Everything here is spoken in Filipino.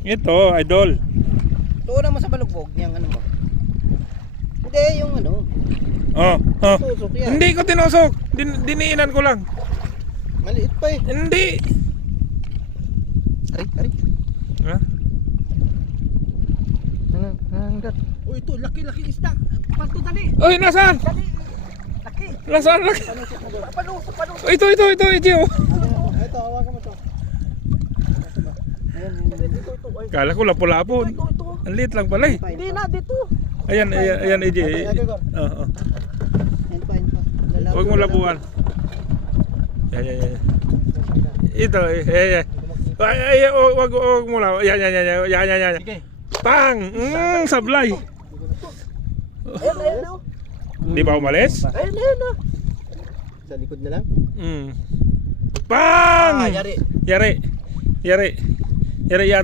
Ito, idol. Tuon naman sa balugbog niyang ano mo. Hindi, yung ano. Oh, oh. Tusok yan. Hindi ko tinusok. Diniinan ko lang. Maliit pa eh. Hindi. Ari. Ha? Hanggat. Oh, ito, laki-laki isda. Panto dali. Oy, nasaan? Dali. Laki. Nasaan? Palusok. Oh, ito, Eji. Oh. Ito, hawakan mo to. Ito. Ay, Kala ko lapo-lapo. ito. Ang liit lang pala eh. Hindi na, dito. Ayan, Eji. Oo. Yan pa. Dalawa. Huwag mo labuan. Yan. Ito, Huwag mo labuan. Yan. Sige. Pang! Sablay. Ayun. Hindi ba umalis? Ayun. Sa likod na lang. Pang! Yari. Yari yata.